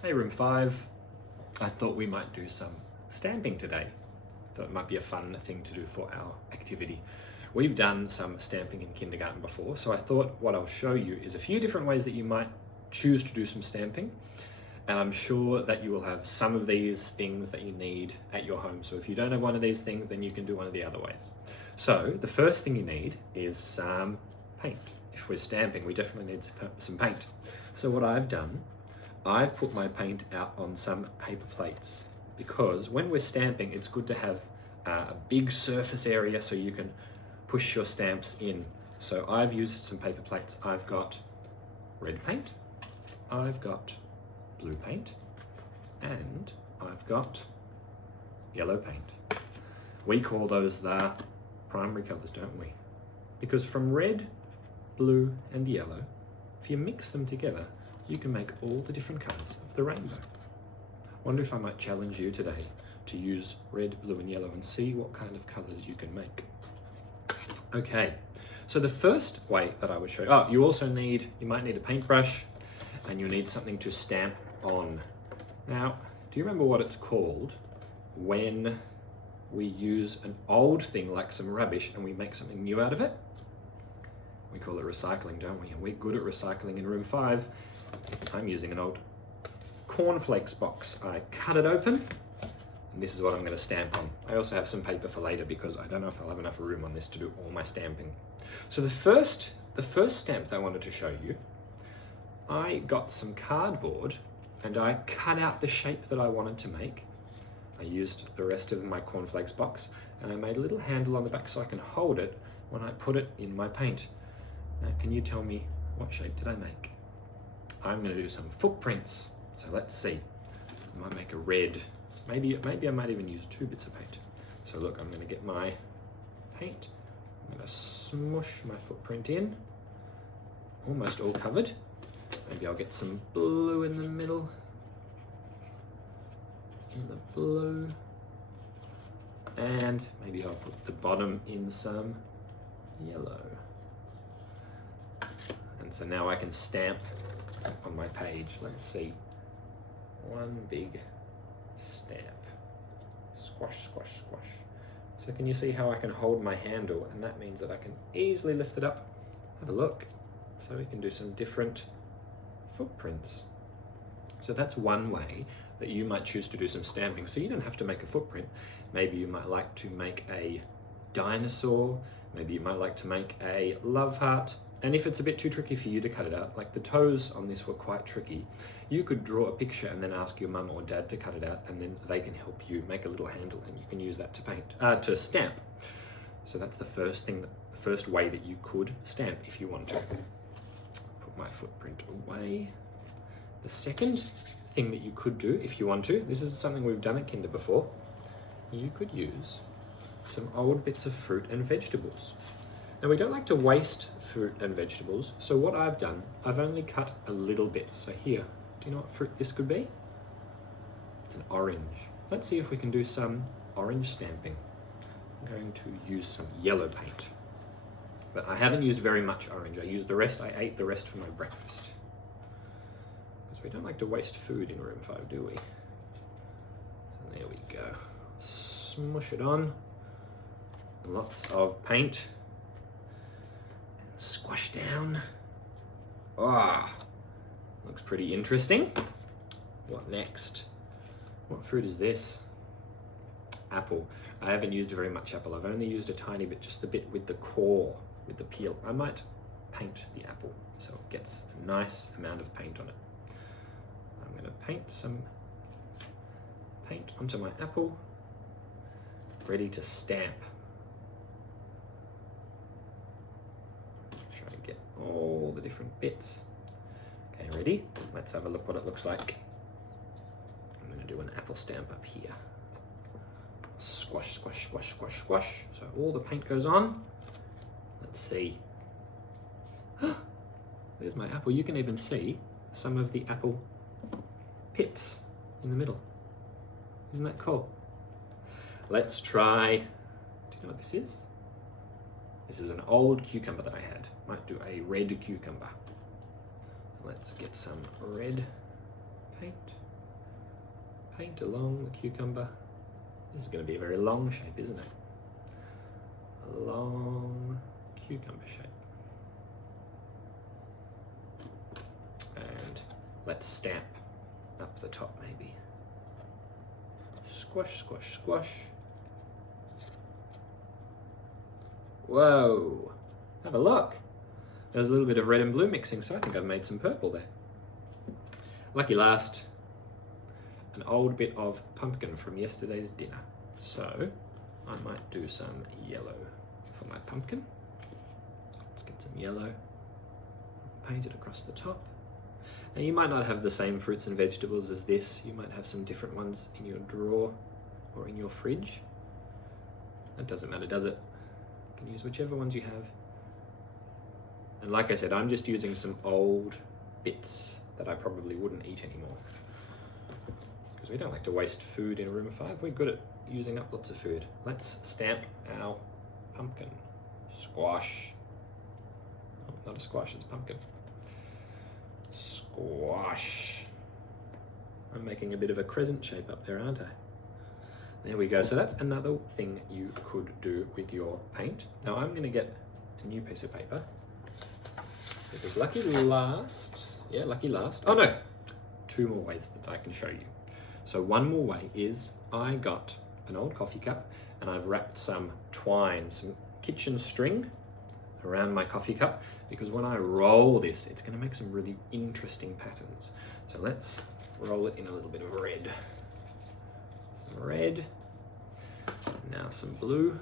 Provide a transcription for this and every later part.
Hey Room 5, I thought we might do some stamping today. Thought it might be a fun thing to do for our activity. We've done some stamping in kindergarten before, so I thought what I'll show you is a few different ways that you might choose to do some stamping. And I'm sure that you will have some of these things that you need at your home. So if you don't have one of these things, then you can do one of the other ways. So the first thing you need is some paint. If we're stamping, we definitely need some paint. So what I've done, I've put my paint out on some paper plates because when we're stamping, it's good to have a big surface area so you can push your stamps in. So I've used some paper plates. I've got red paint, I've got blue paint, and I've got yellow paint. We call those the primary colors, don't we? Because from red, blue, and yellow, if you mix them together, you can make all the different colors of the rainbow. Wonder if I might challenge you today to use red, blue, and yellow and see what kind of colors you can make. Okay, so the first way that I would show you, you might need a paintbrush and you'll need something to stamp on. Now, do you remember what it's called when we use an old thing like some rubbish and we make something new out of it? We call it recycling, don't we? And we're good at recycling in Room 5. I'm using an old cornflakes box. I cut it open, and this is what I'm going to stamp on. I also have some paper for later because I don't know if I'll have enough room on this to do all my stamping. So the first stamp that I wanted to show you, I got some cardboard and I cut out the shape that I wanted to make. I used the rest of my cornflakes box and I made a little handle on the back so I can hold it when I put it in my paint. Now, can you tell me what shape did I make? I'm going to do some footprints. So let's see. I might make a red. Maybe I might even use 2 bits of paint. So look, I'm going to get my paint. I'm going to smush my footprint in. Almost all covered. Maybe I'll get some blue in the middle. In the blue. And maybe I'll put the bottom in some yellow. And so now I can stamp on my page. Let's see. One big stamp. Squash, squash, squash. So can you see how I can hold my handle? And that means that I can easily lift it up. Have a look. So we can do some different footprints. So that's one way that you might choose to do some stamping. So you don't have to make a footprint. Maybe you might like to make a dinosaur. Maybe you might like to make a love heart. And if it's a bit too tricky for you to cut it out, like the toes on this were quite tricky, you could draw a picture and then ask your mum or dad to cut it out, and then they can help you make a little handle and you can use that to stamp. So that's the first way that you could stamp if you want to. Put my footprint away. The second thing that you could do if you want to, this is something we've done at Kinder before, you could use some old bits of fruit and vegetables. Now we don't like to waste fruit and vegetables, so what I've done, I've only cut a little bit. So here, do you know what fruit this could be? It's an orange. Let's see if we can do some orange stamping. I'm going to use some yellow paint, but I haven't used very much orange. I ate the rest for my breakfast. Because we don't like to waste food in Room 5, do we? And there we go. Smush it on. Lots of paint. Squash down. Ah, looks pretty interesting. What next? What fruit is this? Apple. I haven't used very much apple. I've only used a tiny bit, just the bit with the core, with the peel. I might paint the apple so it gets a nice amount of paint on it. I'm going to paint some paint onto my apple, ready to stamp. Try to get all the different bits. Okay, ready? Let's have a look what it looks like. I'm going to do an apple stamp up here. Squash, squash, squash, squash, squash. So all the paint goes on. Let's see. There's my apple. You can even see some of the apple pips in the middle. Isn't that cool? Let's try, do you know what this is? This is an old cucumber that I had. Might do a red cucumber. Let's get some red paint. paint along the cucumber. This is going to be a very long shape, isn't it? A long cucumber shape. And let's stamp up the top maybe. Squash, squash, squash. Whoa, have a look. There's a little bit of red and blue mixing, so I think I've made some purple there. Lucky last, an old bit of pumpkin from yesterday's dinner. So I might do some yellow for my pumpkin. Let's get some yellow, paint it across the top. Now you might not have the same fruits and vegetables as this. You might have some different ones in your drawer or in your fridge. That doesn't matter, does it? You can use whichever ones you have. And like I said, I'm just using some old bits that I probably wouldn't eat anymore. Because we don't like to waste food in room 5. We're good at using up lots of food. Let's stamp our pumpkin. Squash. Oh, not a squash, it's pumpkin. Squash. I'm making a bit of a crescent shape up there, aren't I? There we go. So that's another thing you could do with your paint. Now I'm going to get a new piece of paper. Because lucky last, oh no, 2 more ways that I can show you. So one more way is I got an old coffee cup and I've wrapped some twine, some kitchen string around my coffee cup, because when I roll this, it's going to make some really interesting patterns. So let's roll it in a little bit of red. Some red, now some blue.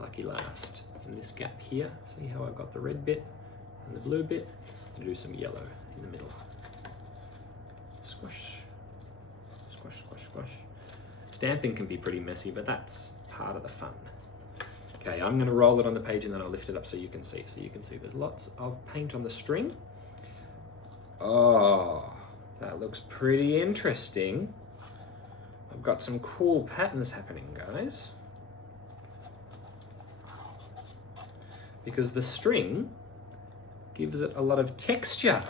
Lucky last in this gap here. See how I've got the red bit and the blue bit? I'm gonna do some yellow in the middle. Squash, squash, squash, squash. Stamping can be pretty messy, but that's part of the fun. Okay, I'm gonna roll it on the page and then I'll lift it up so you can see. So you can see there's lots of paint on the string. Oh, that looks pretty interesting. I've got some cool patterns happening, guys. Because the string gives it a lot of texture.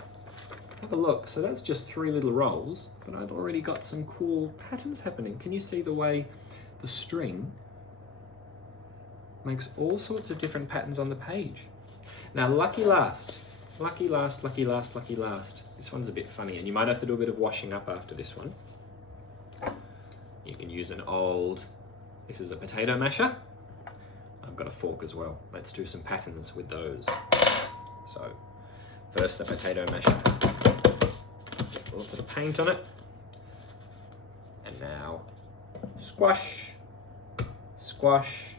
Have a look. So that's just 3 little rolls, but I've already got some cool patterns happening. Can you see the way the string makes all sorts of different patterns on the page? Now, lucky last. Lucky last, lucky last, lucky last. This one's a bit funny, and you might have to do a bit of washing up after this one. You can use an old, this is a potato masher. I've got a fork as well. Let's do some patterns with those. So, first the potato masher. Get lots of paint on it. And now, squash, squash,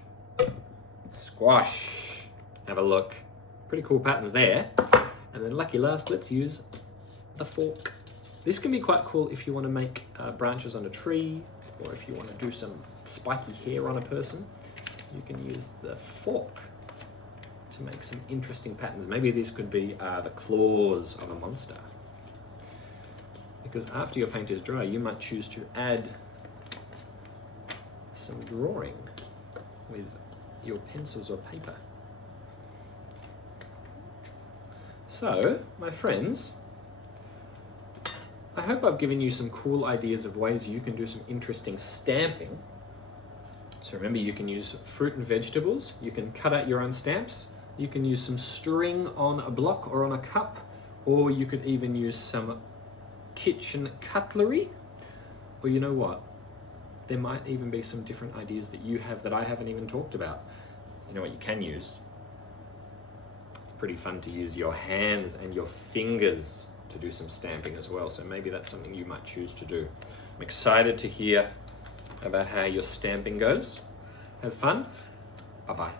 squash. Have a look. Pretty cool patterns there. And then lucky last, let's use the fork. This can be quite cool if you want to make branches on a tree, or if you want to do some spiky hair on a person. You can use the fork to make some interesting patterns. Maybe this could be the claws of a monster. Because after your paint is dry, you might choose to add some drawing with your pencils or paper. So, my friends, I hope I've given you some cool ideas of ways you can do some interesting stamping. So remember, you can use fruit and vegetables, you can cut out your own stamps, you can use some string on a block or on a cup, or you could even use some kitchen cutlery, or you know what? There might even be some different ideas that you have that I haven't even talked about. You know what you can use? It's pretty fun to use your hands and your fingers to do some stamping as well, so maybe that's something you might choose to do. I'm excited to hear about how your stamping goes. Have fun. Bye-bye.